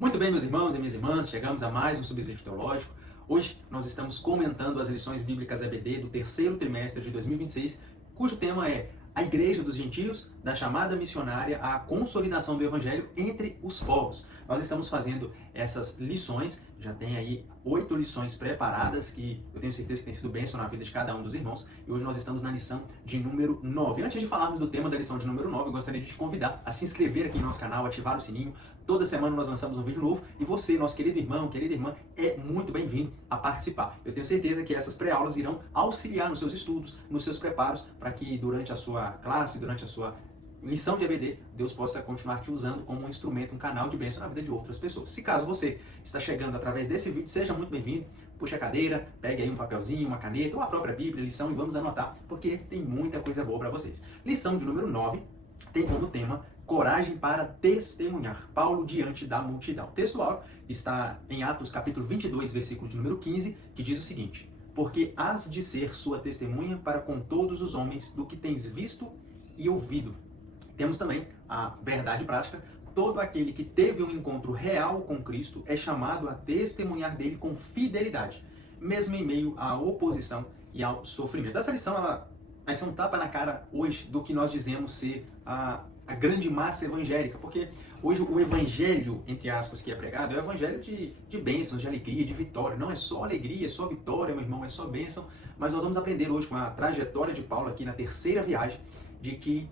Muito bem, meus irmãos e minhas irmãs, chegamos a mais um Subsídio Teológico. Hoje nós estamos comentando as lições bíblicas EBD do terceiro trimestre de 2026, cujo tema é a Igreja dos Gentios, da chamada missionária à consolidação do Evangelho entre os povos. Nós estamos fazendo essas lições, já tem aí 8 lições preparadas, que eu tenho certeza que tem sido bênção na vida de cada um dos irmãos, e hoje nós estamos na lição de número 9. Antes de falarmos do tema da lição de número 9, eu gostaria de te convidar a se inscrever aqui no nosso canal, ativar o sininho. Toda semana nós lançamos um vídeo novo e você, nosso querido irmão, querida irmã, é muito bem-vindo a participar. Eu tenho certeza que essas pré-aulas irão auxiliar nos seus estudos, nos seus preparos, para que durante a sua classe, durante a sua lição de EBD, Deus possa continuar te usando como um instrumento, um canal de bênção na vida de outras pessoas. Se caso você está chegando através desse vídeo, seja muito bem-vindo, puxe a cadeira, pegue aí um papelzinho, uma caneta ou a própria Bíblia, lição, e vamos anotar, porque tem muita coisa boa para vocês. Lição de número 9 tem como tema coragem para testemunhar. Paulo diante da multidão. O texto áureo está em Atos capítulo 22, versículo de número 15, que diz o seguinte: porque hás de ser sua testemunha para com todos os homens do que tens visto e ouvido. Temos também a verdade prática. Todo aquele que teve um encontro real com Cristo é chamado a testemunhar dele com fidelidade, mesmo em meio à oposição e ao sofrimento. Essa lição, vai ser um tapa na cara hoje do que nós dizemos ser a grande massa evangélica, porque hoje o evangelho, entre aspas, que é pregado, é o evangelho de bênçãos, de alegria, de vitória. Não é só alegria, é só vitória, meu irmão, é só bênção. Mas nós vamos aprender hoje com a trajetória de Paulo aqui na terceira viagem, de que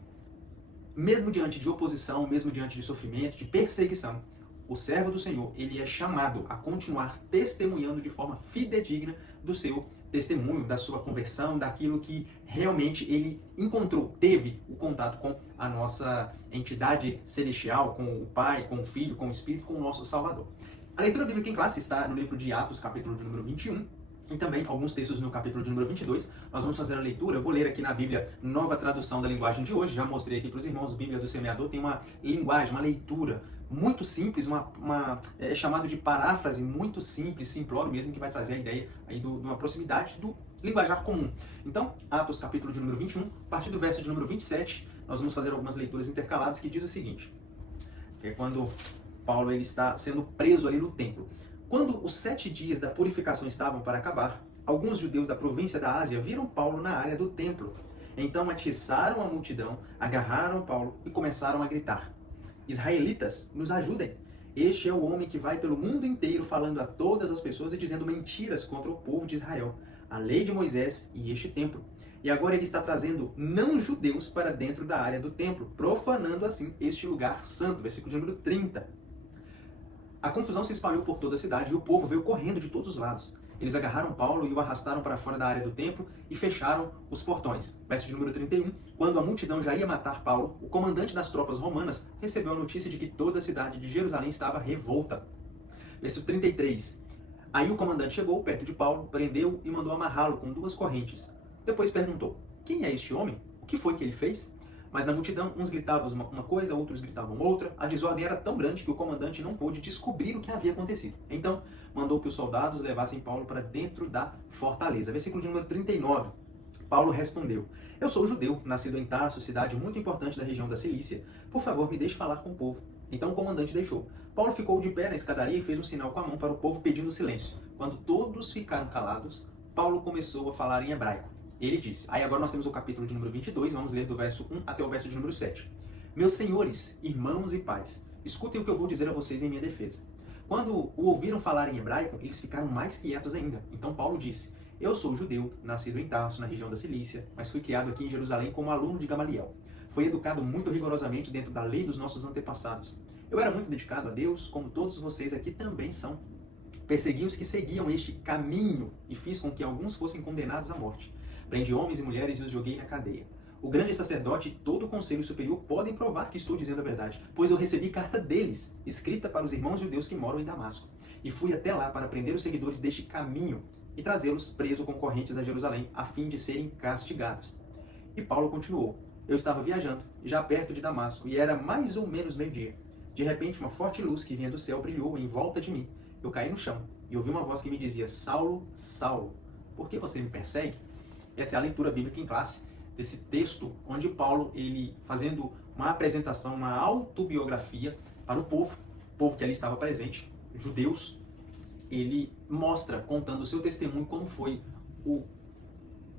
mesmo diante de oposição, mesmo diante de sofrimento, de perseguição, o servo do Senhor, ele é chamado a continuar testemunhando de forma fidedigna do seu testemunho, da sua conversão, daquilo que realmente ele encontrou, teve o contato com a nossa entidade celestial, com o Pai, com o Filho, com o Espírito, com o nosso Salvador. A leitura bíblica em classe está no livro de Atos, capítulo de número 21, e também alguns textos no capítulo de número 22. Nós vamos fazer a leitura. Eu vou ler aqui na Bíblia, nova tradução da linguagem de hoje. Já mostrei aqui para os irmãos, Bíblia do Semeador tem uma linguagem, uma leitura muito simples, é chamado de paráfrase muito simples, simplório mesmo, que vai trazer a ideia aí de uma proximidade do linguajar comum. Então, Atos capítulo de número 21, a partir do verso de número 27, nós vamos fazer algumas leituras intercaladas que diz o seguinte, que é quando Paulo ele está sendo preso ali no templo. Quando os 7 dias da purificação estavam para acabar, alguns judeus da província da Ásia viram Paulo na área do templo. Então atiçaram a multidão, agarraram Paulo e começaram a gritar: Israelitas, nos ajudem! Este é o homem que vai pelo mundo inteiro falando a todas as pessoas e dizendo mentiras contra o povo de Israel, a lei de Moisés e este templo. E agora ele está trazendo não-judeus para dentro da área do templo, profanando assim este lugar santo. Versículo de número 30. A confusão se espalhou por toda a cidade e o povo veio correndo de todos os lados. Eles agarraram Paulo e o arrastaram para fora da área do templo e fecharam os portões. Verso de número 31. Quando a multidão já ia matar Paulo, o comandante das tropas romanas recebeu a notícia de que toda a cidade de Jerusalém estava revolta. Verso 33. Aí o comandante chegou perto de Paulo, prendeu e mandou amarrá-lo com 2 correntes. Depois perguntou: quem é este homem? O que foi que ele fez? Mas na multidão, uns gritavam uma coisa, outros gritavam outra. A desordem era tão grande que o comandante não pôde descobrir o que havia acontecido. Então, mandou que os soldados levassem Paulo para dentro da fortaleza. Versículo de número 39. Paulo respondeu: eu sou judeu, nascido em Tarso, cidade muito importante da região da Cilícia. Por favor, me deixe falar com o povo. Então o comandante deixou. Paulo ficou de pé na escadaria e fez um sinal com a mão para o povo pedindo silêncio. Quando todos ficaram calados, Paulo começou a falar em hebraico. Ele disse, aí agora nós temos o capítulo de número 22, vamos ler do verso 1 até o verso de número 7. Meus senhores, irmãos e pais, escutem o que eu vou dizer a vocês em minha defesa. Quando o ouviram falar em hebraico, eles ficaram mais quietos ainda. Então Paulo disse, eu sou judeu, nascido em Tarso, na região da Cilícia, mas fui criado aqui em Jerusalém como aluno de Gamaliel. Fui educado muito rigorosamente dentro da lei dos nossos antepassados. Eu era muito dedicado a Deus, como todos vocês aqui também são. Persegui os que seguiam este caminho e fiz com que alguns fossem condenados à morte. Prendi homens e mulheres e os joguei na cadeia. O grande sacerdote e todo o conselho superior podem provar que estou dizendo a verdade, pois eu recebi carta deles, escrita para os irmãos judeus que moram em Damasco. E fui até lá para prender os seguidores deste caminho e trazê-los presos com correntes a Jerusalém, a fim de serem castigados. E Paulo continuou. Eu estava viajando, já perto de Damasco, e era mais ou menos meio-dia. De repente, uma forte luz que vinha do céu brilhou em volta de mim. Eu caí no chão e ouvi uma voz que me dizia, Saulo, Saulo, por que você me persegue? Essa é a leitura bíblica em classe desse texto, onde Paulo, ele fazendo uma apresentação, uma autobiografia para o povo, povo que ali estava presente, judeus, ele mostra, contando o seu testemunho, como foi o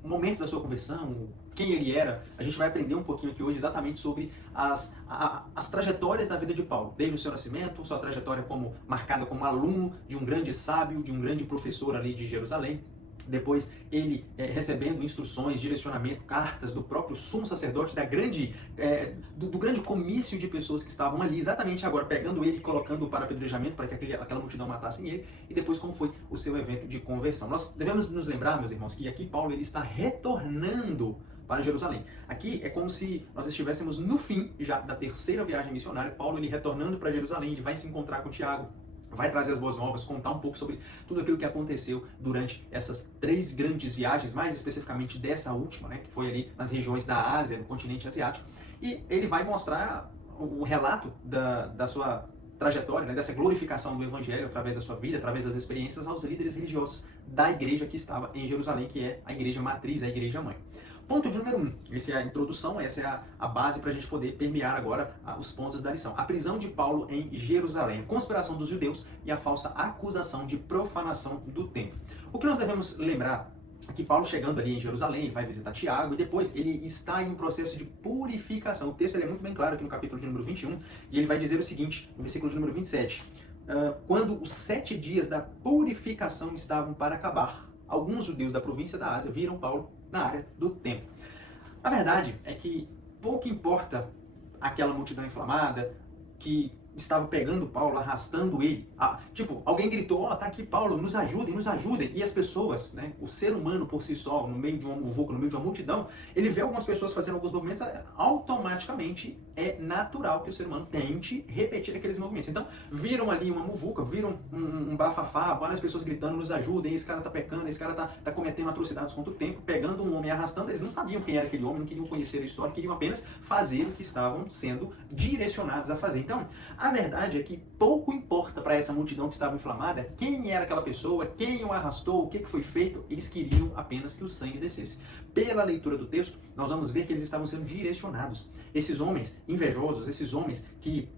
momento da sua conversão, quem ele era. A gente vai aprender um pouquinho aqui hoje exatamente sobre as trajetórias da vida de Paulo, desde o seu nascimento, sua trajetória como marcada como aluno de um grande sábio, de um grande professor ali de Jerusalém. Depois ele recebendo instruções, direcionamento, cartas do próprio sumo sacerdote, do grande comício de pessoas que estavam ali, exatamente agora, pegando ele e colocando para apedrejamento, para que aquela multidão matasse ele, e depois como foi o seu evento de conversão. Nós devemos nos lembrar, meus irmãos, que aqui Paulo ele está retornando para Jerusalém. Aqui é como se nós estivéssemos no fim já da terceira viagem missionária. Paulo ele retornando para Jerusalém, ele vai se encontrar com Tiago, vai trazer as boas novas, contar um pouco sobre tudo aquilo que aconteceu durante essas 3 grandes viagens, mais especificamente dessa última, né, que foi ali nas regiões da Ásia, no continente asiático. E ele vai mostrar o relato da sua trajetória, né, dessa glorificação do Evangelho através da sua vida, através das experiências, aos líderes religiosos da igreja que estava em Jerusalém, que é a igreja matriz, a igreja mãe. Ponto de número 1. Essa é a introdução, essa é a base para a gente poder permear agora os pontos da lição. A prisão de Paulo em Jerusalém, a conspiração dos judeus e a falsa acusação de profanação do templo. O que nós devemos lembrar é que Paulo chegando ali em Jerusalém, ele vai visitar Tiago e depois ele está em um processo de purificação. O texto ele é muito bem claro aqui no capítulo de número 21 e ele vai dizer o seguinte, no versículo de número 27. Quando os 7 dias da purificação estavam para acabar, alguns judeus da província da Ásia viram Paulo na área do templo. A verdade é que pouco importa aquela multidão inflamada que estava pegando Paulo, arrastando ele. Tipo, alguém gritou, tá aqui Paulo, nos ajudem, nos ajudem. E as pessoas, né, o ser humano por si só, no meio de uma muvuca, no meio de uma multidão, ele vê algumas pessoas fazendo alguns movimentos, automaticamente é natural que o ser humano tente repetir aqueles movimentos. Então, viram ali uma muvuca, viram um bafafá, várias pessoas gritando, nos ajudem, esse cara tá pecando, esse cara tá cometendo atrocidades contra o templo, pegando um homem, arrastando. Eles não sabiam quem era aquele homem, não queriam conhecer a história, queriam apenas fazer o que estavam sendo direcionados a fazer. Então, a verdade é que pouco importa para essa multidão que estava inflamada quem era aquela pessoa, quem o arrastou, o que foi feito, eles queriam apenas que o sangue descesse. Pela leitura do texto, nós vamos ver que eles estavam sendo direcionados. Esses homens invejosos, esses homens que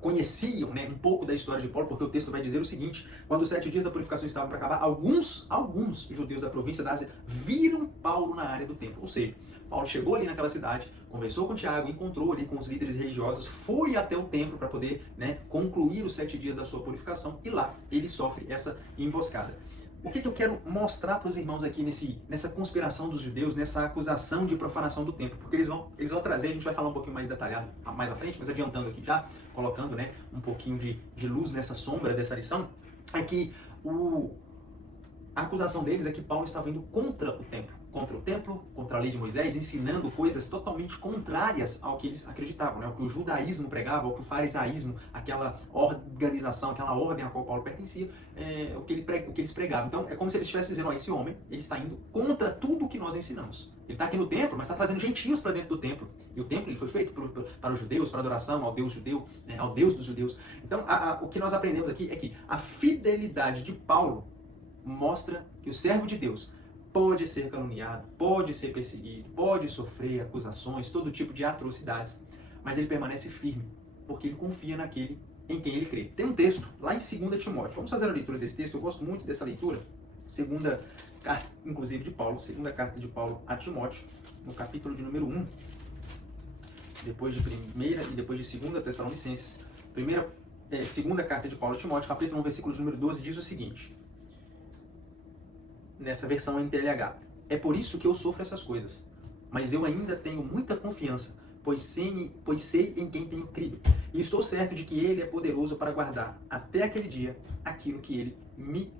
conheciam, né, um pouco da história de Paulo, porque o texto vai dizer o seguinte: quando os 7 dias da purificação estavam para acabar, alguns judeus da província da Ásia viram Paulo na área do templo. Ou seja, Paulo chegou ali naquela cidade, conversou com Tiago, encontrou ali com os líderes religiosos, foi até o templo para poder, né, concluir os 7 dias da sua purificação, e lá ele sofre essa emboscada. O que eu quero mostrar para os irmãos aqui nessa conspiração dos judeus, nessa acusação de profanação do templo? Porque eles vão trazer, a gente vai falar um pouquinho mais detalhado mais à frente, mas adiantando aqui já, colocando, né, um pouquinho de luz nessa sombra dessa lição, é que a acusação deles é que Paulo estava indo contra o templo, contra a lei de Moisés, ensinando coisas totalmente contrárias ao que eles acreditavam, né? O que o judaísmo pregava, o que o farisaísmo, aquela organização, aquela ordem a qual Paulo pertencia, o que eles pregavam. Então, é como se eles estivessem dizendo, esse homem, ele está indo contra tudo o que nós ensinamos. Ele está aqui no templo, mas está trazendo gentios para dentro do templo. E o templo ele foi feito para os judeus, para adoração ao Deus judeu, né? Ao Deus dos judeus. Então, o que nós aprendemos aqui é que a fidelidade de Paulo mostra que o servo de Deus pode ser caluniado, pode ser perseguido, pode sofrer acusações, todo tipo de atrocidades, mas ele permanece firme, porque ele confia naquele em quem ele crê. Tem um texto lá em 2 Timóteo, vamos fazer a leitura desse texto, eu gosto muito dessa leitura, segunda carta, inclusive de Paulo, segunda carta de Paulo a Timóteo, no capítulo de número 1, depois de primeira e depois de segunda Tessalonicenses, segunda carta de Paulo a Timóteo, capítulo 1, versículo de número 12, diz o seguinte, nessa versão NTLH: é por isso que eu sofro essas coisas, mas eu ainda tenho muita confiança, pois sei em quem tenho crido, e estou certo de que Ele é poderoso para guardar até aquele dia aquilo que Ele me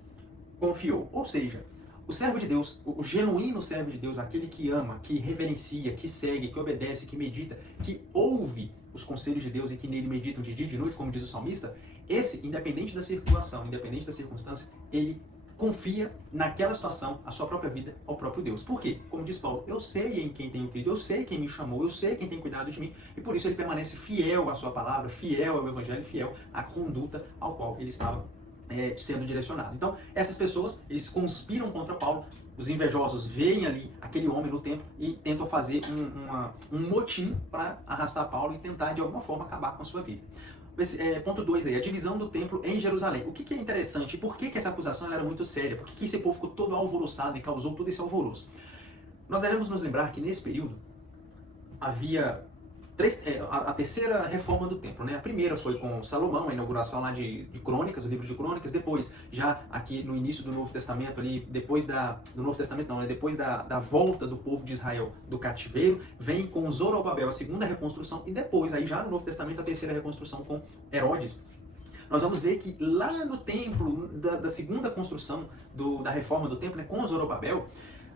confiou. Ou seja, o servo de Deus, o genuíno servo de Deus, aquele que ama, que reverencia, que segue, que obedece, que medita, que ouve os conselhos de Deus e que nele meditam de dia e de noite, como diz o salmista, esse, independente da situação, independente da circunstância, ele confia naquela situação, a sua própria vida, ao próprio Deus. Por quê? Como diz Paulo, eu sei em quem tenho crido, eu sei quem me chamou, eu sei quem tem cuidado de mim, e por isso ele permanece fiel à sua palavra, fiel ao Evangelho, fiel à conduta ao qual ele estava sendo direcionado. Então, essas pessoas, eles conspiram contra Paulo, os invejosos veem ali aquele homem no templo e tentam fazer um motim para arrastar Paulo e tentar de alguma forma acabar com a sua vida. Ponto 2 aí, a divisão do templo em Jerusalém. O que é interessante? Por que essa acusação ela era muito séria? Por que esse povo ficou todo alvoroçado e causou todo esse alvoroço? Nós devemos nos lembrar que nesse período havia a terceira reforma do templo, né? A primeira foi com Salomão, a inauguração lá de Crônicas, o livro de Crônicas. Depois, já aqui no início do Novo Testamento, ali, depois do Novo Testamento não, né? Depois da volta do povo de Israel do cativeiro, vem com Zorobabel a segunda reconstrução, e depois, aí já no Novo Testamento, a terceira reconstrução com Herodes. Nós vamos ver que lá no templo, da segunda construção da reforma do templo, né, com Zorobabel,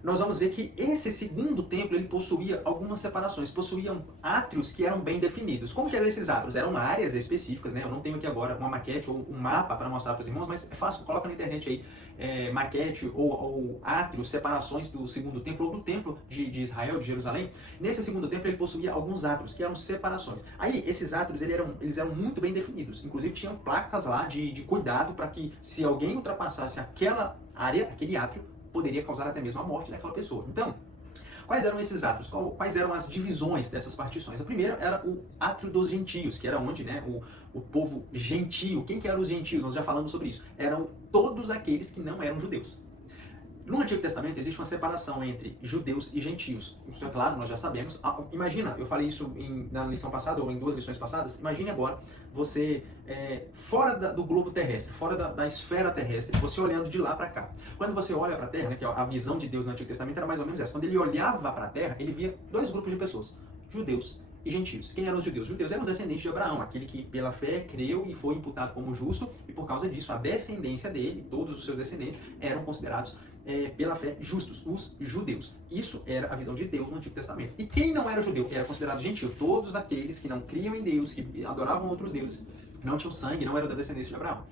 nós vamos ver que esse segundo templo ele possuía algumas separações, possuíam átrios que eram bem definidos. Como que eram esses átrios? Eram áreas específicas, né? Eu não tenho aqui agora uma maquete ou um mapa para mostrar para os irmãos, mas é fácil, coloca na internet aí, maquete ou átrios, separações do segundo templo ou do templo de Israel, de Jerusalém. Nesse segundo templo ele possuía alguns átrios, que eram separações. Aí, esses átrios eles eram muito bem definidos, inclusive tinham placas lá de cuidado para que se alguém ultrapassasse aquela área, aquele átrio, poderia causar até mesmo a morte daquela pessoa. Então, quais eram esses átrios? Quais eram as divisões dessas partições? A primeira era o átrio dos gentios, que era onde, né, o povo gentio. Quem que eram os gentios? Nós já falamos sobre isso. Eram todos aqueles que não eram judeus. No Antigo Testamento existe uma separação entre judeus e gentios. Isso é claro, nós já sabemos. Imagina, eu falei isso na lição passada, ou em 2 lições passadas, imagine agora você fora do globo terrestre, fora da esfera terrestre, você olhando de lá para cá. Quando você olha para a Terra, né, que a visão de Deus no Antigo Testamento era mais ou menos essa. Quando ele olhava para a Terra, ele via 2 grupos de pessoas, judeus e gentios. Quem eram os judeus? Os judeus eram os descendentes de Abraão, aquele que pela fé creu e foi imputado como justo, e por causa disso a descendência dele, todos os seus descendentes, eram considerados pela fé justos, os judeus. Isso era a visão de Deus no Antigo Testamento. E quem não era judeu? Era considerado gentil. Todos aqueles que não criam em Deus, que adoravam outros deuses, não tinham sangue, não eram da descendência de Abraão.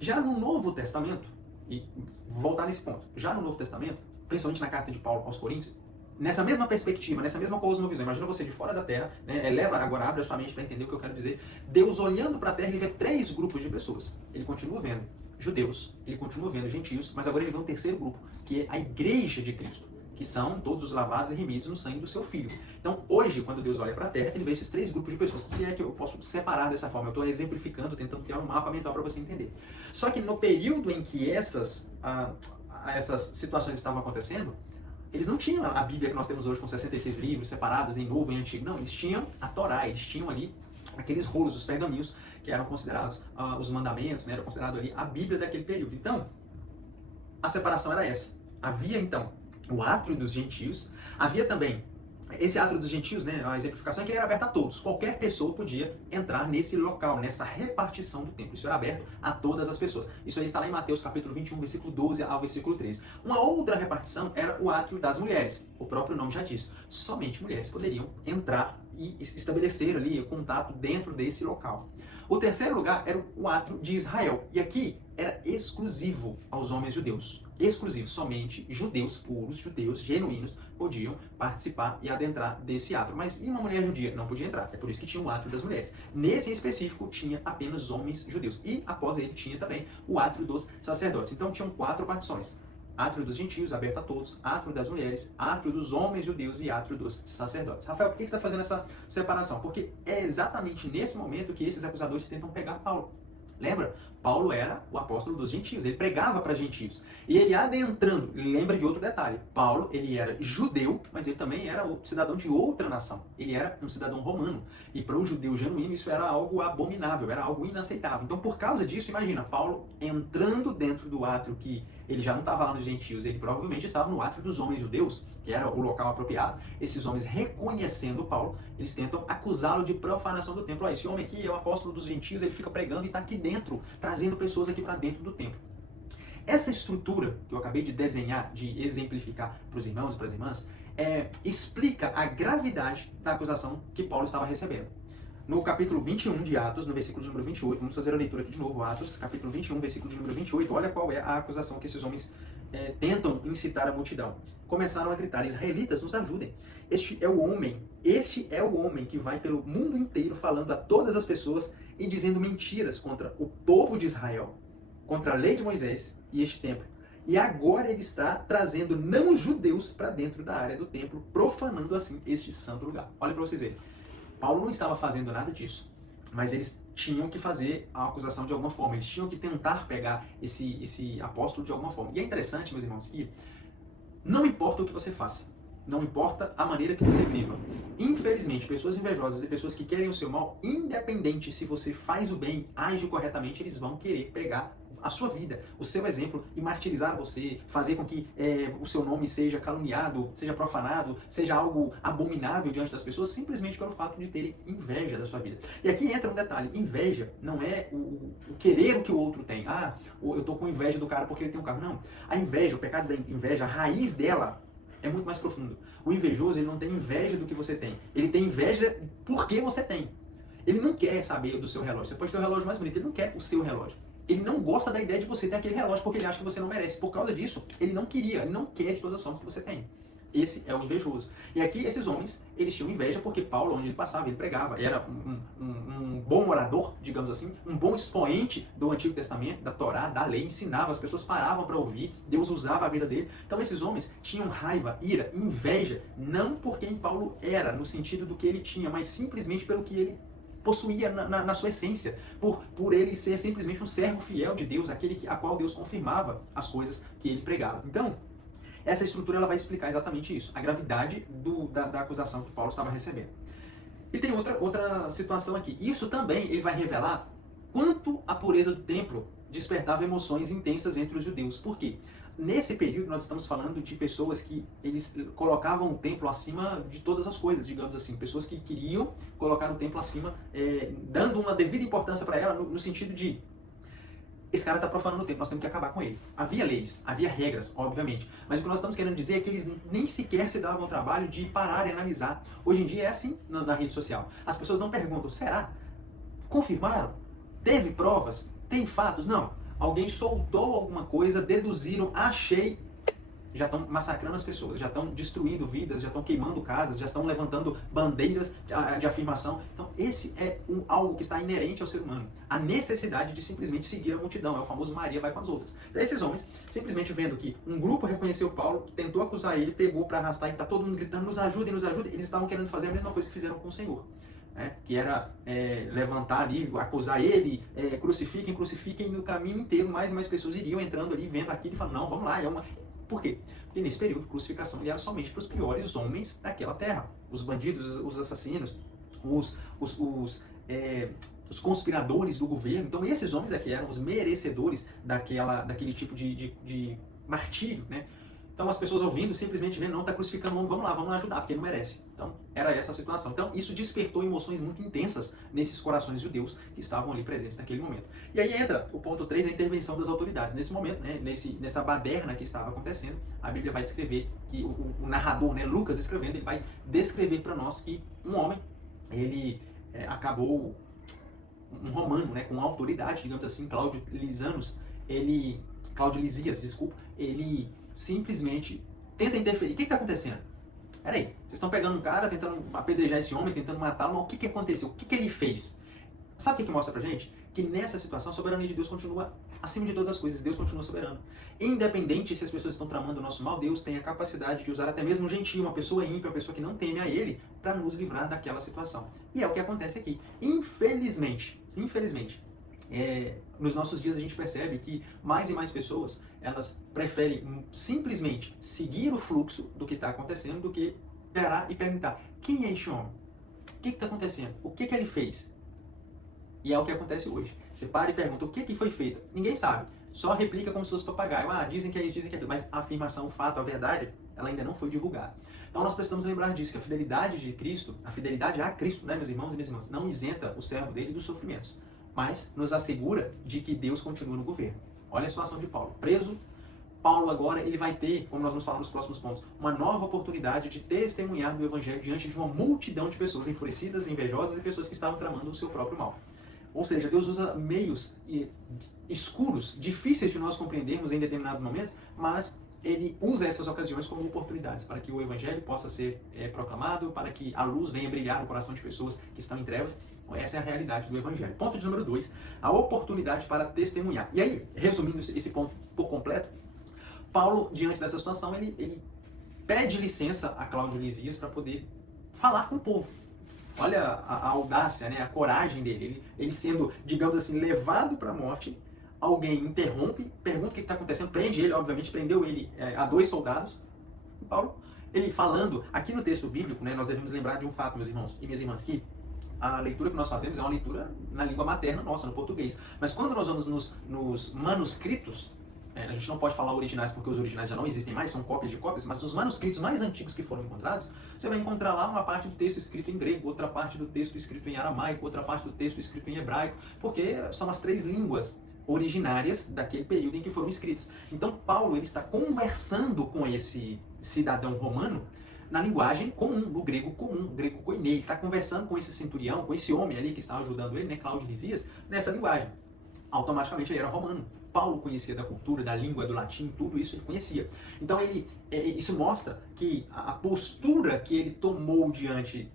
Já no Novo Testamento, e vou voltar nesse ponto, já no Novo Testamento, principalmente na carta de Paulo aos Coríntios, nessa mesma perspectiva, nessa mesma cosmovisão, imagina você de fora da Terra, né, agora abre a sua mente para entender o que eu quero dizer. Deus olhando para a Terra, ele vê 3 grupos de pessoas. Ele continua vendo judeus, ele continua vendo gentios, mas agora ele vê um terceiro grupo, que é a igreja de Cristo, que são todos os lavados e remidos no sangue do seu Filho. Então, hoje, quando Deus olha para a Terra, ele vê esses 3 grupos de pessoas. Se é que eu posso separar dessa forma, eu estou exemplificando, tentando criar um mapa mental para você entender. Só que no período em que essas situações estavam acontecendo, eles não tinham a Bíblia que nós temos hoje com 66 livros separados em Novo e Antigo. Não, eles tinham a Torá, eles tinham ali aqueles rolos, os pergaminhos, que eram considerados os mandamentos, né, era considerado ali a Bíblia daquele período. Então, a separação era essa. Havia, então, o átrio dos gentios, havia também esse átrio dos gentios, né, a exemplificação é que ele era aberto a todos. Qualquer pessoa podia entrar nesse local, nessa repartição do templo. Isso era aberto a todas as pessoas. Isso aí está lá em Mateus capítulo 21, versículo 12 ao versículo 13. Uma outra repartição era o átrio das mulheres. O próprio nome já diz. Somente mulheres poderiam entrar e estabelecer ali o contato dentro desse local. O terceiro lugar era o átrio de Israel. E aqui era exclusivo aos homens judeus. Exclusivo, somente judeus puros, judeus genuínos, podiam participar e adentrar desse átrio. Mas e uma mulher judia? Não podia entrar. É por isso que tinha o átrio das mulheres. Nesse em específico, tinha apenas homens judeus. E após ele tinha também o átrio dos sacerdotes. Então tinham 4 partições. Átrio dos gentios, aberto a todos, átrio das mulheres, átrio dos homens judeus e átrio dos sacerdotes. Rafael, por que você está fazendo essa separação? Porque é exatamente nesse momento que esses acusadores tentam pegar Paulo. Lembra? Paulo era o apóstolo dos gentios, ele pregava para gentios. E ele adentrando, lembra de outro detalhe, Paulo, ele era judeu, mas ele também era um cidadão de outra nação. Ele era um cidadão romano. E para o judeu genuíno isso era algo abominável, era algo inaceitável. Então por causa disso, imagina, Paulo entrando dentro do átrio que ele já não estava lá nos gentios, ele provavelmente estava no átrio dos homens judeus, que era o local apropriado. Esses homens reconhecendo Paulo, eles tentam acusá-lo de profanação do templo. Esse homem aqui é o apóstolo dos gentios, ele fica pregando e está aqui dentro, trazendo pessoas aqui para dentro do templo. Essa estrutura que eu acabei de desenhar, de exemplificar para os irmãos e para as irmãs, explica a gravidade da acusação que Paulo estava recebendo. No capítulo 21 de Atos, no versículo de número 28, vamos fazer a leitura aqui de novo, Atos, capítulo 21, versículo de número 28, olha qual é a acusação que esses homens tentam incitar a multidão. Começaram a gritar: israelitas, nos ajudem. Este é o homem que vai pelo mundo inteiro falando a todas as pessoas e dizendo mentiras contra o povo de Israel, contra a lei de Moisés e este templo. E agora ele está trazendo não-judeus para dentro da área do templo, profanando assim este santo lugar. Olha para vocês verem. Paulo não estava fazendo nada disso, mas eles tinham que fazer a acusação de alguma forma, eles tinham que tentar pegar esse apóstolo de alguma forma. E é interessante, meus irmãos, que não importa o que você faça, não importa a maneira que você viva. Infelizmente, pessoas invejosas e pessoas que querem o seu mal, independente se você faz o bem, age corretamente, eles vão querer pegar a sua vida, o seu exemplo e martirizar você, fazer com que o seu nome seja caluniado, seja profanado, seja algo abominável diante das pessoas, simplesmente pelo fato de terem inveja da sua vida. E aqui entra um detalhe, inveja não é o querer o que o outro tem. Ah, eu tô com inveja do cara porque ele tem um carro. Não, a inveja, o pecado da inveja, a raiz dela é muito mais profundo. O invejoso, ele não tem inveja do que você tem. Ele tem inveja porque você tem. Ele não quer saber do seu relógio. Você pode ter o relógio mais bonito, ele não quer o seu relógio. Ele não gosta da ideia de você ter aquele relógio porque ele acha que você não merece. Por causa disso, ele não queria, ele não quer de todas as formas que você tem. Esse é o invejoso. E aqui, esses homens, eles tinham inveja porque Paulo, onde ele passava, ele pregava. Era um bom orador, digamos assim, um bom expoente do Antigo Testamento, da Torá, da lei, ensinava, as pessoas paravam para ouvir, Deus usava a vida dele. Então esses homens tinham raiva, ira, inveja, não por quem Paulo era, no sentido do que ele tinha, mas simplesmente pelo que ele possuía na sua essência, por ele ser simplesmente um servo fiel de Deus, aquele a qual Deus confirmava as coisas que ele pregava. Então, essa estrutura ela vai explicar exatamente isso, a gravidade da acusação que Paulo estava recebendo. E tem outra situação aqui. Isso também ele vai revelar quanto a pureza do templo despertava emoções intensas entre os judeus. Por quê? Nesse período nós estamos falando de pessoas que eles colocavam o templo acima de todas as coisas, digamos assim. Pessoas que queriam colocar o templo acima, dando uma devida importância para ela no sentido de esse cara está profanando o templo, nós temos que acabar com ele. Havia leis, havia regras, obviamente. Mas o que nós estamos querendo dizer é que eles nem sequer se davam o trabalho de parar e analisar. Hoje em dia é assim na rede social. As pessoas não perguntam, será? Confirmaram? Teve provas? Tem fatos? Não. Alguém soltou alguma coisa, deduziram, achei. Já estão massacrando as pessoas, já estão destruindo vidas, já estão queimando casas, já estão levantando bandeiras de afirmação. Então, esse é algo que está inerente ao ser humano. A necessidade de simplesmente seguir a multidão. É o famoso Maria vai com as outras. Então, esses homens, simplesmente vendo que um grupo reconheceu Paulo, tentou acusar ele, pegou para arrastar e está todo mundo gritando, nos ajudem, nos ajudem. Eles estavam querendo fazer a mesma coisa que fizeram com o Senhor. Que era levantar ali, acusar ele, crucifiquem, no caminho inteiro, mais e mais pessoas iriam entrando ali, vendo aquilo e falando, não, vamos lá, Por quê? Porque nesse período, crucificação era somente para os piores homens daquela terra. Os bandidos, os assassinos, os conspiradores do governo. Então esses homens aqui eram os merecedores daquele tipo de martírio, né? Então as pessoas ouvindo, simplesmente vendo, não, está crucificando o homem, vamos lá ajudar, porque ele não merece. Então era essa a situação. Então isso despertou emoções muito intensas nesses corações judeus que estavam ali presentes naquele momento. E aí entra o ponto 3, a intervenção das autoridades. Nesse momento, né, nessa baderna que estava acontecendo, a Bíblia vai descrever, que o narrador, né, Lucas escrevendo, ele vai descrever para nós que um homem, ele acabou, um romano, né, com autoridade, digamos assim, Cláudio Lisias, desculpa, ele simplesmente tenta interferir. O que está acontecendo? Peraí, vocês estão pegando um cara, tentando apedrejar esse homem, tentando matá-lo, mas o que aconteceu? O que ele fez? Sabe o que mostra pra gente? Que nessa situação a soberania de Deus continua acima de todas as coisas, Deus continua soberano. Independente se as pessoas estão tramando o nosso mal, Deus tem a capacidade de usar até mesmo um gentio, uma pessoa ímpia, uma pessoa que não teme a Ele, para nos livrar daquela situação. E é o que acontece aqui. Infelizmente, nos nossos dias a gente percebe que mais e mais pessoas, elas preferem simplesmente seguir o fluxo do que está acontecendo do que parar e perguntar, quem é esse homem? O que está acontecendo? O que ele fez? E é o que acontece hoje. Você para e pergunta, o que foi feito? Ninguém sabe. Só replica como se fosse papagaio. Dizem que é isso, dizem que é aquilo. Mas a afirmação, o fato, a verdade, ela ainda não foi divulgada. Então nós precisamos lembrar disso, que a fidelidade de Cristo, a fidelidade a Cristo, né, meus irmãos e minhas irmãs, não isenta o servo dele dos sofrimentos, mas nos assegura de que Deus continua no governo. Olha a situação de Paulo. Preso, Paulo agora ele vai ter, como nós vamos falar nos próximos pontos, uma nova oportunidade de testemunhar do Evangelho diante de uma multidão de pessoas enfurecidas, invejosas e pessoas que estavam tramando o seu próprio mal. Ou seja, Deus usa meios escuros, difíceis de nós compreendermos em determinados momentos, mas Ele usa essas ocasiões como oportunidades para que o Evangelho possa ser proclamado, para que a luz venha brilhar no coração de pessoas que estão em trevas. Essa é a realidade do Evangelho. Ponto de número 2, a oportunidade para testemunhar. E aí, resumindo esse ponto por completo, Paulo, diante dessa situação, ele pede licença a Cláudio Lisias para poder falar com o povo. Olha a audácia, né? A coragem dele. Ele sendo, digamos assim, levado para a morte, alguém interrompe, pergunta o que está acontecendo, prende ele, obviamente, prendeu ele a 2 soldados. E Paulo, ele falando, aqui no texto bíblico, né, nós devemos lembrar de um fato, meus irmãos e minhas irmãs, que a leitura que nós fazemos é uma leitura na língua materna nossa, no português. Mas quando nós vamos nos manuscritos, a gente não pode falar originais porque os originais já não existem mais, são cópias de cópias, mas os manuscritos mais antigos que foram encontrados, você vai encontrar lá uma parte do texto escrito em grego, outra parte do texto escrito em aramaico, outra parte do texto escrito em hebraico, porque são as 3 línguas originárias daquele período em que foram escritas. Então Paulo ele está conversando com esse cidadão romano na linguagem comum, no grego comum, grego koiné. Ele está conversando com esse centurião, com esse homem ali que estava ajudando ele, né, Cláudio Lisias, nessa linguagem. Automaticamente ele era romano. Paulo conhecia da cultura, da língua, do latim, tudo isso ele conhecia. Então isso mostra que a postura que ele tomou diante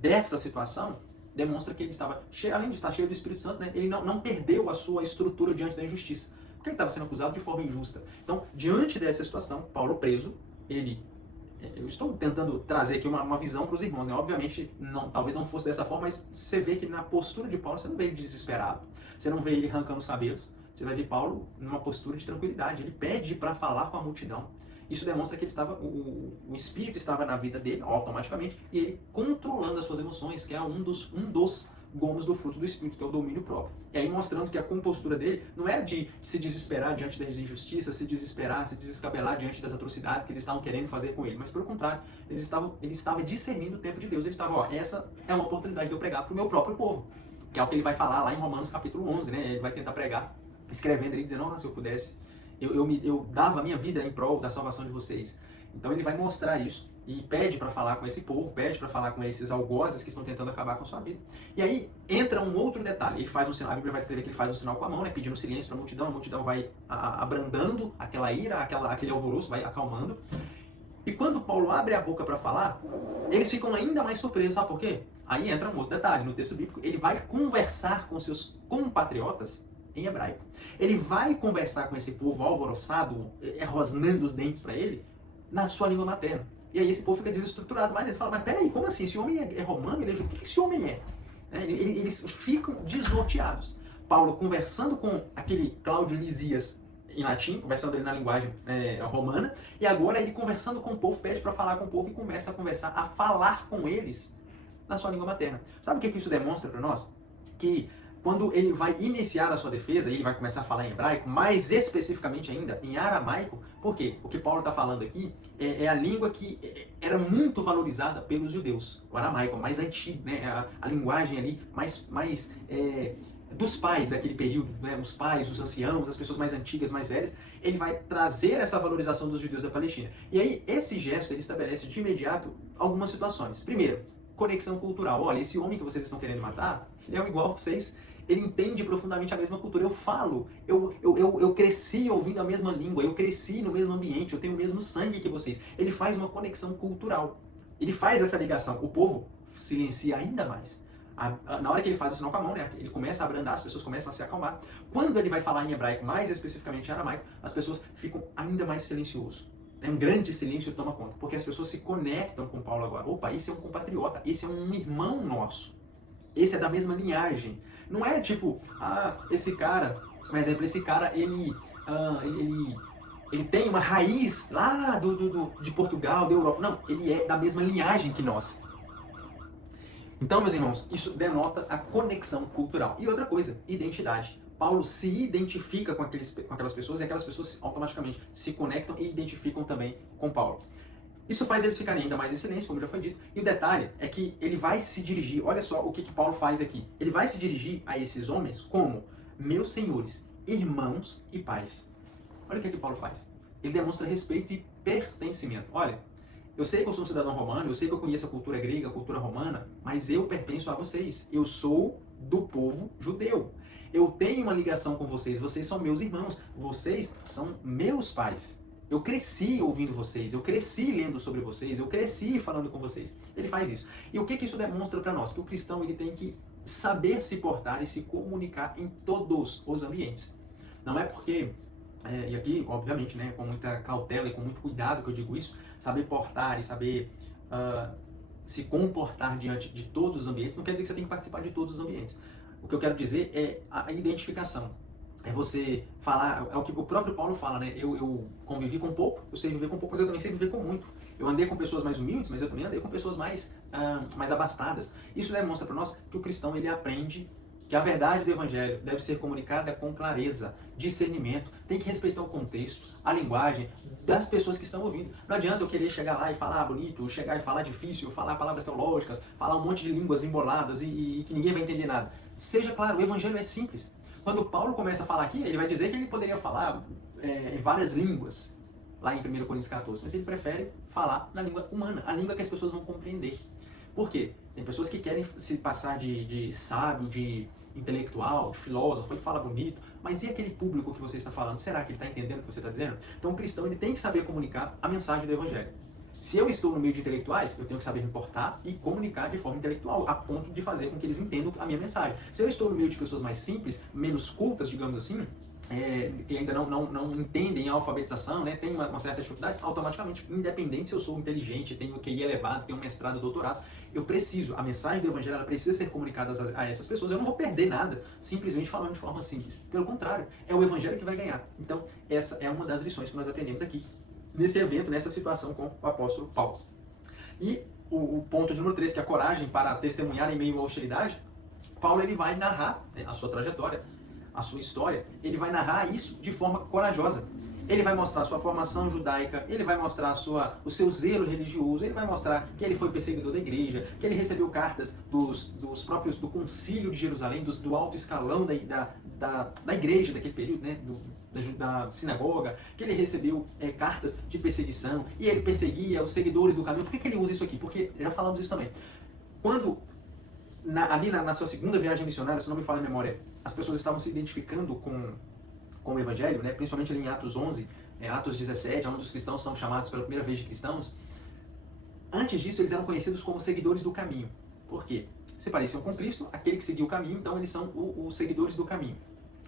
dessa situação demonstra que ele estava, além de estar cheio do Espírito Santo, né, ele não perdeu a sua estrutura diante da injustiça. Porque ele estava sendo acusado de forma injusta. Então, diante dessa situação, Paulo preso, eu estou tentando trazer aqui uma visão para os irmãos, né? Obviamente, talvez não fosse dessa forma, mas você vê que na postura de Paulo, você não vê ele desesperado, você não vê ele arrancando os cabelos, você vai ver Paulo numa postura de tranquilidade. Ele pede para falar com a multidão. Isso demonstra que o Espírito estava na vida dele, automaticamente, e ele controlando as suas emoções, que é um dos gomos do fruto do Espírito, que é o domínio próprio. E aí mostrando que a compostura dele não era de se desesperar diante das injustiças, se desescabelar diante das atrocidades que eles estavam querendo fazer com ele, mas pelo contrário, ele estava discernindo o tempo de Deus. Ele estava, essa é uma oportunidade de eu pregar para o meu próprio povo, que é o que ele vai falar lá em Romanos capítulo 11, né? Ele vai tentar pregar, escrevendo ali, dizendo, se eu pudesse, eu dava a minha vida em prol da salvação de vocês. Então ele vai mostrar isso e pede para falar com esse povo, pede para falar com esses algozes que estão tentando acabar com a sua vida. E aí entra um outro detalhe, ele faz um sinal, a Bíblia vai descrever que ele faz um sinal com a mão, né, pedindo silêncio para a multidão vai abrandando aquela ira, aquele alvoroço, vai acalmando. E quando Paulo abre a boca para falar, eles ficam ainda mais surpresos, sabe por quê? Aí entra um outro detalhe, no texto bíblico, ele vai conversar com seus compatriotas em hebraico. Ele vai conversar com esse povo alvoroçado, rosnando os dentes para ele, na sua língua materna. E aí esse povo fica desestruturado, mas ele fala, mas peraí, como assim? Esse homem é romano? O que esse homem é? Eles ficam desnorteados. Paulo conversando com aquele Cláudio Lisias em latim, conversando ele na linguagem romana, e agora ele conversando com o povo, pede para falar com o povo e começa a conversar, a falar com eles na sua língua materna. Sabe o que isso demonstra para nós? Que quando ele vai iniciar a sua defesa, ele vai começar a falar em hebraico, mais especificamente ainda em aramaico, porque o que Paulo está falando aqui é a língua que era muito valorizada pelos judeus, o aramaico, mais antigo, né? a linguagem ali mais dos pais daquele período, né? Os pais, os anciãos, as pessoas mais antigas, mais velhas, ele vai trazer essa valorização dos judeus da Palestina. E aí, esse gesto, ele estabelece de imediato algumas situações. Primeiro, conexão cultural. Olha, esse homem que vocês estão querendo matar, ele é igual a vocês, ele entende profundamente a mesma cultura. Eu falo, eu cresci ouvindo a mesma língua, eu cresci no mesmo ambiente, eu tenho o mesmo sangue que vocês. Ele faz uma conexão cultural. Ele faz essa ligação. O povo silencia ainda mais. Na hora que ele faz o sinal com a mão, né, ele começa a abrandar, as pessoas começam a se acalmar. Quando ele vai falar em hebraico, mais especificamente em aramaico, as pessoas ficam ainda mais silenciosas. Um grande silêncio toma conta, porque as pessoas se conectam com Paulo agora. Opa, esse é um compatriota, esse é um irmão nosso. Esse é da mesma linhagem. Não é tipo, esse cara, por exemplo, esse cara, ele tem uma raiz lá de Portugal, da Europa. Não, ele é da mesma linhagem que nós. Então, meus irmãos, isso denota a conexão cultural. E outra coisa, identidade. Paulo se identifica com aquelas pessoas e aquelas pessoas automaticamente se conectam e identificam também com Paulo. Isso faz eles ficarem ainda mais em silêncio, como já foi dito. E o detalhe é que ele vai se dirigir, olha só o que Paulo faz aqui. Ele vai se dirigir a esses homens como meus senhores, irmãos e pais. Olha o que Paulo faz. Ele demonstra respeito e pertencimento. Olha, eu sei que eu sou um cidadão romano, eu sei que eu conheço a cultura grega, a cultura romana, mas eu pertenço a vocês. Eu sou do povo judeu. Eu tenho uma ligação com vocês, vocês são meus irmãos, vocês são meus pais. Eu cresci ouvindo vocês, eu cresci lendo sobre vocês, eu cresci falando com vocês. Ele faz isso. E o que isso demonstra para nós? Que o cristão ele tem que saber se portar e se comunicar em todos os ambientes. Não é porque, e aqui, obviamente, né, com muita cautela e com muito cuidado que eu digo isso, saber portar e saber se comportar diante de todos os ambientes, não quer dizer que você tem que participar de todos os ambientes. O que eu quero dizer é a identificação. É você falar, é o que o próprio Paulo fala, né? Eu convivi com pouco, eu sei viver com pouco, mas eu também sei viver com muito. Eu andei com pessoas mais humildes, mas eu também andei com pessoas mais abastadas. Isso demonstra para nós que o cristão ele aprende que a verdade do evangelho deve ser comunicada com clareza, discernimento, tem que respeitar o contexto, a linguagem das pessoas que estão ouvindo. Não adianta eu querer chegar lá e falar bonito, chegar e falar difícil, falar palavras teológicas, falar um monte de línguas emboladas e que ninguém vai entender nada. Seja claro, o evangelho é simples. Quando Paulo começa a falar aqui, ele vai dizer que ele poderia falar em várias línguas, lá em 1 Coríntios 14, mas ele prefere falar na língua humana, a língua que as pessoas vão compreender. Por quê? Tem pessoas que querem se passar de sábio, de intelectual, de filósofo, ele fala bonito, mas e aquele público que você está falando? Será que ele está entendendo o que você está dizendo? Então o cristão ele tem que saber comunicar a mensagem do evangelho. Se eu estou no meio de intelectuais, eu tenho que saber me portar e comunicar de forma intelectual, a ponto de fazer com que eles entendam a minha mensagem. Se eu estou no meio de pessoas mais simples, menos cultas, digamos assim, que ainda não entendem a alfabetização, né, tem uma certa dificuldade, automaticamente, independente se eu sou inteligente, tenho QI elevado, tenho um mestrado, doutorado, a mensagem do evangelho ela precisa ser comunicada a essas pessoas. Eu não vou perder nada simplesmente falando de forma simples. Pelo contrário, é o evangelho que vai ganhar. Então, essa é uma das lições que nós aprendemos aqui nesse evento, nessa situação com o apóstolo Paulo. E o ponto número 3, que é a coragem para testemunhar em meio à hostilidade, Paulo ele vai narrar, né, a sua trajetória, a sua história, ele vai narrar isso de forma corajosa. Ele vai mostrar a sua formação judaica, ele vai mostrar o seu zelo religioso, ele vai mostrar que ele foi perseguidor da igreja, que ele recebeu cartas dos próprios, do concílio de Jerusalém, do alto escalão da igreja daquele período, né, da sinagoga, que ele recebeu cartas de perseguição, e ele perseguia os seguidores do caminho. Por que ele usa isso aqui? Porque já falamos isso também. Quando, ali na sua segunda viagem missionária, se não me falha a memória, as pessoas estavam se identificando com o Evangelho, né? Principalmente ali em Atos 11, Atos 17, onde os cristãos são chamados pela primeira vez de cristãos. Antes disso, eles eram conhecidos como seguidores do caminho. Por quê? Se pareciam com Cristo, aquele que seguiu o caminho, então eles são os seguidores do caminho.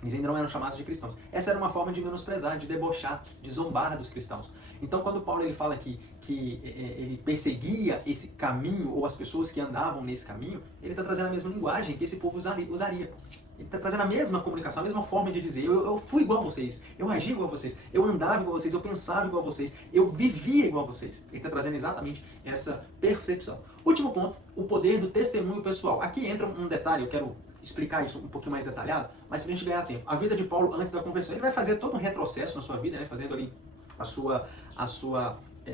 Eles ainda não eram chamados de cristãos. Essa era uma forma de menosprezar, de debochar, de zombar dos cristãos. Então, quando Paulo ele fala que ele perseguia esse caminho, ou as pessoas que andavam nesse caminho, ele está trazendo a mesma linguagem que esse povo usaria. Ele está trazendo a mesma comunicação, a mesma forma de dizer. Eu fui igual a vocês, eu agi igual a vocês, eu andava igual a vocês, eu pensava igual a vocês, eu vivia igual a vocês. Ele está trazendo exatamente essa percepção. Último ponto, o poder do testemunho pessoal. Aqui entra um detalhe, eu quero explicar isso um pouquinho mais detalhado, mas para a gente ganhar tempo. A vida de Paulo antes da conversão, ele vai fazer todo um retrocesso na sua vida, né, fazendo ali a sua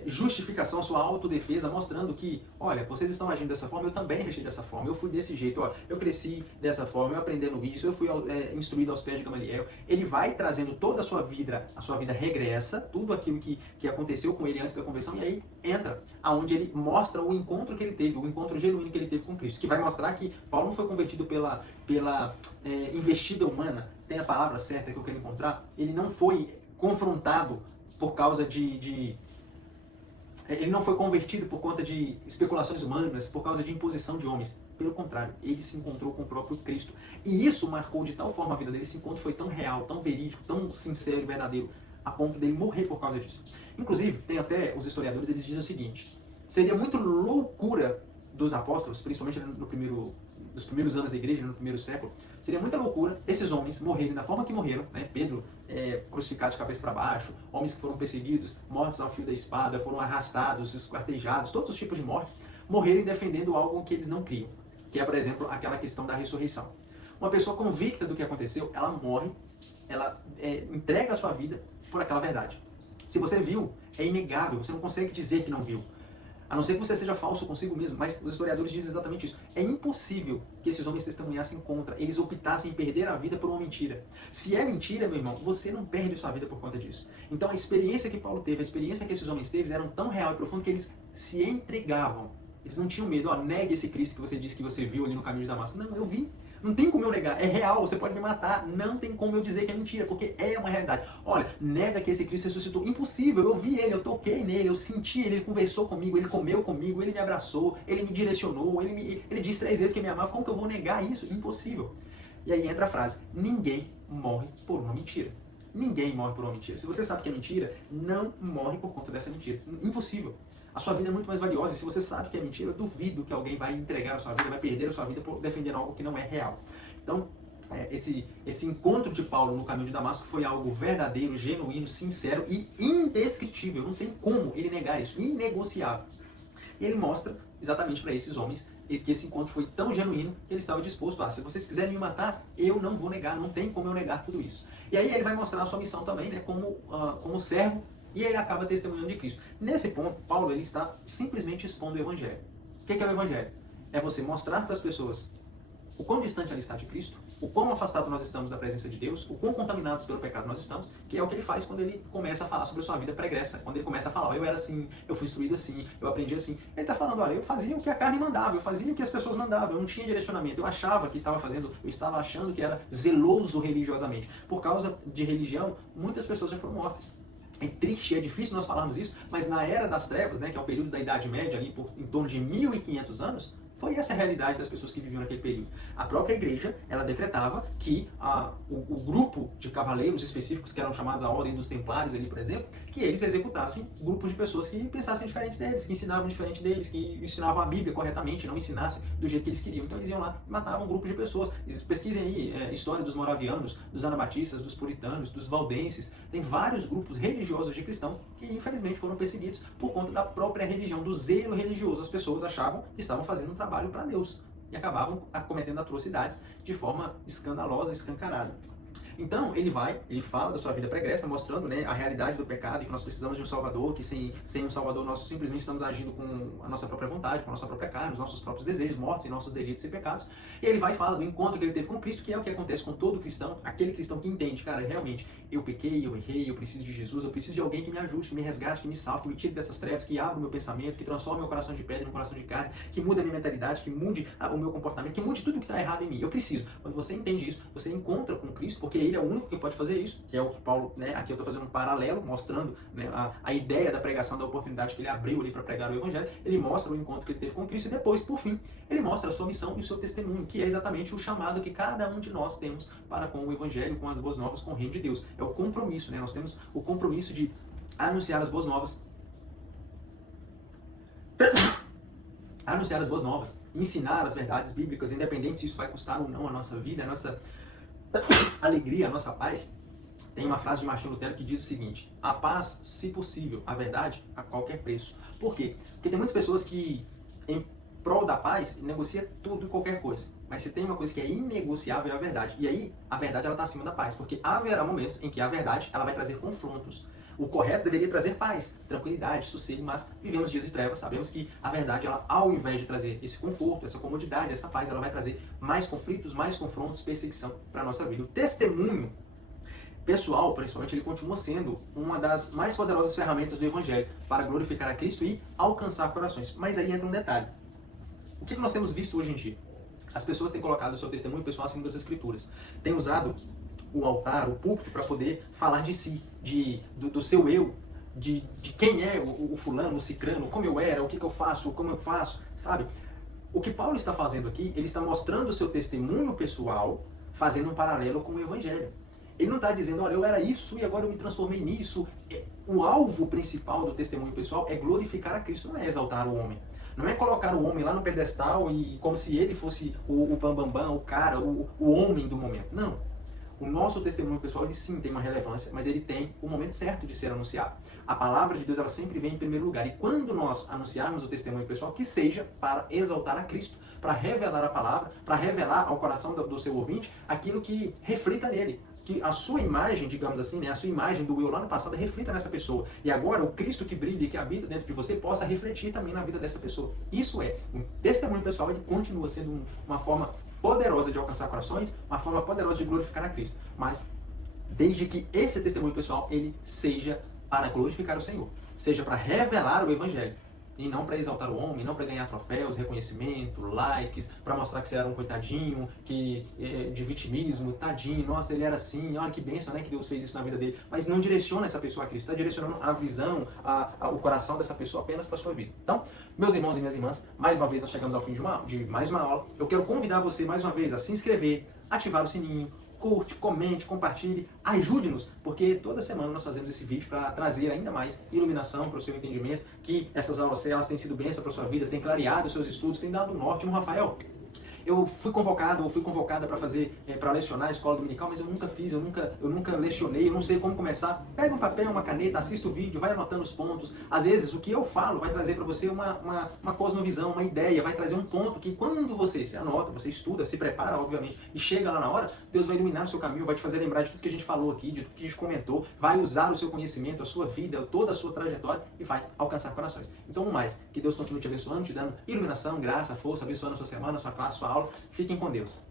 justificação, a sua autodefesa, mostrando que, olha, vocês estão agindo dessa forma, eu também agi dessa forma, eu fui desse jeito, ó, eu cresci dessa forma, eu aprendendo isso, eu fui instruído aos pés de Gamaliel. Ele vai trazendo toda a sua vida regressa, tudo aquilo que aconteceu com ele antes da conversão, e aí entra aonde ele mostra o encontro que ele teve, o encontro genuíno que ele teve com Cristo, que vai mostrar que Paulo não foi convertido pela investida humana, tem a palavra certa que eu quero encontrar, ele não foi confrontado por causa ele não foi convertido por conta de especulações humanas, por causa de imposição de homens. Pelo contrário, ele se encontrou com o próprio Cristo. E isso marcou de tal forma a vida dele, esse encontro foi tão real, tão verídico, tão sincero e verdadeiro, a ponto dele morrer por causa disso. Inclusive, tem até os historiadores, eles dizem o seguinte: seria muito loucura dos apóstolos, principalmente nos primeiros anos da igreja, no primeiro século, seria muita loucura esses homens morrerem da forma que morreram, né? Pedro crucificado de cabeça para baixo, homens que foram perseguidos, mortos ao fio da espada, foram arrastados, esquartejados, todos os tipos de morte, morrerem defendendo algo que eles não criam, que é, por exemplo, aquela questão da ressurreição. Uma pessoa convicta do que aconteceu, ela morre, ela entrega a sua vida por aquela verdade. Se você viu, é inegável, você não consegue dizer que não viu. A não ser que você seja falso consigo mesmo, mas os historiadores dizem exatamente isso. É impossível que esses homens testemunhassem contra, eles optassem em perder a vida por uma mentira. Se é mentira, meu irmão, você não perde sua vida por conta disso. Então a experiência que Paulo teve, a experiência que esses homens teve, eram tão real e profunda que eles se entregavam. Eles não tinham medo, negue esse Cristo que você disse que você viu ali no caminho de Damasco. Não, eu vi. Não tem como eu negar, é real, você pode me matar, não tem como eu dizer que é mentira, porque é uma realidade. Olha, nega que esse Cristo ressuscitou, impossível, eu vi ele, eu toquei nele, eu senti ele, ele conversou comigo, ele comeu comigo, ele me abraçou, ele me direcionou, ele disse 3 vezes que me amava, como que eu vou negar isso? Impossível. E aí entra a frase, ninguém morre por uma mentira. Ninguém morre por uma mentira. Se você sabe que é mentira, não morre por conta dessa mentira. Impossível. A sua vida é muito mais valiosa. E se você sabe que é mentira, eu duvido que alguém vai entregar a sua vida, vai perder a sua vida por defender algo que não é real. Então, esse encontro de Paulo no caminho de Damasco foi algo verdadeiro, genuíno, sincero e indescritível. Não tem como ele negar isso. Inegociável. E ele mostra exatamente para esses homens que esse encontro foi tão genuíno que ele estava disposto a, se vocês quiserem me matar, eu não vou negar, não tem como eu negar tudo isso. E aí ele vai mostrar a sua missão também, né, como servo, e ele acaba testemunhando de Cristo. Nesse ponto, Paulo ele está simplesmente expondo o Evangelho. O que é o Evangelho? É você mostrar para as pessoas o quão distante ela está de Cristo, o quão afastado nós estamos da presença de Deus, o quão contaminados pelo pecado nós estamos, que é o que ele faz quando ele começa a falar sobre a sua vida pregressa, quando ele começa a falar, eu era assim, eu fui instruído assim, eu aprendi assim. Ele está falando, olha, eu fazia o que a carne mandava, eu fazia o que as pessoas mandavam, eu não tinha direcionamento, eu achava que estava fazendo, eu estava achando que era zeloso religiosamente. Por causa de religião, muitas pessoas já foram mortas. É triste, é difícil nós falarmos isso, mas na Era das Trevas, né, que é o período da Idade Média, ali em torno de 1500 anos, foi essa a realidade das pessoas que viviam naquele período. A própria igreja, ela decretava que o grupo de cavaleiros específicos, que eram chamados a Ordem dos Templários, ali, por exemplo, que eles executassem grupos de pessoas que pensassem diferente deles, que ensinavam diferente deles, que ensinavam a Bíblia corretamente, não ensinassem do jeito que eles queriam. Então eles iam lá e matavam um grupo de pessoas. Pesquisem aí história dos moravianos, dos anabatistas, dos puritanos, dos valdenses. Tem vários grupos religiosos de cristãos que infelizmente foram perseguidos por conta da própria religião, do zelo religioso. As pessoas achavam que estavam fazendo um trabalho para Deus e acabavam cometendo atrocidades de forma escandalosa, escancarada. Então, ele fala da sua vida pregressa, mostrando, né, a realidade do pecado e que nós precisamos de um Salvador, que sem um Salvador nós simplesmente estamos agindo com a nossa própria vontade, com a nossa própria carne, os nossos próprios desejos, mortos em nossos delitos e pecados. E ele vai falar do encontro que ele teve com Cristo, que é o que acontece com todo cristão, aquele cristão que entende, cara, realmente, eu pequei, eu errei, eu preciso de Jesus, eu preciso de alguém que me ajude, que me resgate, que me salve, que me tire dessas trevas, que abra o meu pensamento, que transforme meu coração de pedra em um coração de carne, que mude a minha mentalidade, que mude o meu comportamento, que mude tudo que está errado em mim. Eu preciso. Quando você entende isso, você encontra com Cristo, porque ele é o único que pode fazer isso, que é o que Paulo, né, aqui eu estou fazendo um paralelo, mostrando, né, a ideia da pregação, da oportunidade que ele abriu ali para pregar o Evangelho. Ele mostra o encontro que ele teve com Cristo e depois, por fim, ele mostra a sua missão e o seu testemunho, que é exatamente o chamado que cada um de nós temos para com o Evangelho, com as boas novas, com o reino de Deus. É o compromisso, né? Nós temos o compromisso de anunciar as boas novas, ensinar as verdades bíblicas, independente se isso vai custar ou não a nossa vida, a nossa alegria, a nossa paz. Tem uma frase de Martinho Lutero que diz o seguinte: a paz, se possível, a verdade, a qualquer preço. Por quê? Porque tem muitas pessoas que, em prol da paz, negociam tudo e qualquer coisa. Mas se tem uma coisa que é inegociável, é a verdade. E aí, a verdade está acima da paz. Porque haverá momentos em que a verdade ela vai trazer confrontos. O correto deveria trazer paz, tranquilidade, sossego, mas vivemos dias de trevas, sabemos que a verdade, ela, ao invés de trazer esse conforto, essa comodidade, essa paz, ela vai trazer mais conflitos, mais confrontos, perseguição para a nossa vida. O testemunho pessoal, principalmente, ele continua sendo uma das mais poderosas ferramentas do Evangelho para glorificar a Cristo e alcançar corações. Mas aí entra um detalhe. O que nós temos visto hoje em dia? As pessoas têm colocado o seu testemunho pessoal acima das Escrituras. Têm usado o altar, o púlpito, para poder falar de si, do seu eu, de quem é o fulano, o cicrano, como eu era, o que eu faço, como eu faço, sabe? O que Paulo está fazendo aqui, ele está mostrando o seu testemunho pessoal, fazendo um paralelo com o Evangelho. Ele não está dizendo, olha, eu era isso e agora eu me transformei nisso. O alvo principal do testemunho pessoal é glorificar a Cristo, não é exaltar o homem. Não é colocar o homem lá no pedestal e como se ele fosse o bambambam, o cara, o homem do momento. Não. O nosso testemunho pessoal, ele sim tem uma relevância, mas ele tem o momento certo de ser anunciado. A palavra de Deus, ela sempre vem em primeiro lugar. E quando nós anunciarmos o testemunho pessoal, que seja para exaltar a Cristo, para revelar a palavra, para revelar ao coração do seu ouvinte aquilo que reflita nele. Que a sua imagem, digamos assim, né, a sua imagem do eu lá no passado reflita nessa pessoa. E agora o Cristo que brilha e que habita dentro de você possa refletir também na vida dessa pessoa. Isso é, o testemunho pessoal, ele continua sendo uma forma poderosa de alcançar corações, uma forma poderosa de glorificar a Cristo. Mas desde que esse testemunho pessoal, ele seja para glorificar o Senhor, seja para revelar o Evangelho. E não para exaltar o homem, não para ganhar troféus, reconhecimento, likes, para mostrar que você era um coitadinho, de vitimismo, tadinho, nossa, ele era assim, olha que bênção, né, que Deus fez isso na vida dele. Mas não direciona essa pessoa a Cristo, está direcionando a visão, o coração dessa pessoa apenas para a sua vida. Então, meus irmãos e minhas irmãs, mais uma vez nós chegamos ao fim de mais uma aula. Eu quero convidar você mais uma vez a se inscrever, ativar o sininho, curte, comente, compartilhe, ajude-nos, porque toda semana nós fazemos esse vídeo para trazer ainda mais iluminação para o seu entendimento, que essas aulas elas têm sido bênção para a sua vida, têm clareado os seus estudos, têm dado norte. No Rafael, eu fui convocado ou fui convocada para fazer, para lecionar a escola dominical, mas eu nunca fiz, eu nunca lecionei, eu não sei como começar. Pega um papel, uma caneta, assista o vídeo, vai anotando os pontos. Às vezes o que eu falo vai trazer para você uma cosmovisão, uma ideia, vai trazer um ponto que quando você se anota, você estuda, se prepara, obviamente, e chega lá na hora, Deus vai iluminar o seu caminho, vai te fazer lembrar de tudo que a gente falou aqui, de tudo que a gente comentou, vai usar o seu conhecimento, a sua vida, toda a sua trajetória e vai alcançar corações. Então, no mais, que Deus continue te abençoando, te dando iluminação, graça, força, abençoando a sua semana, a sua classe, a sua aula. Fiquem com Deus.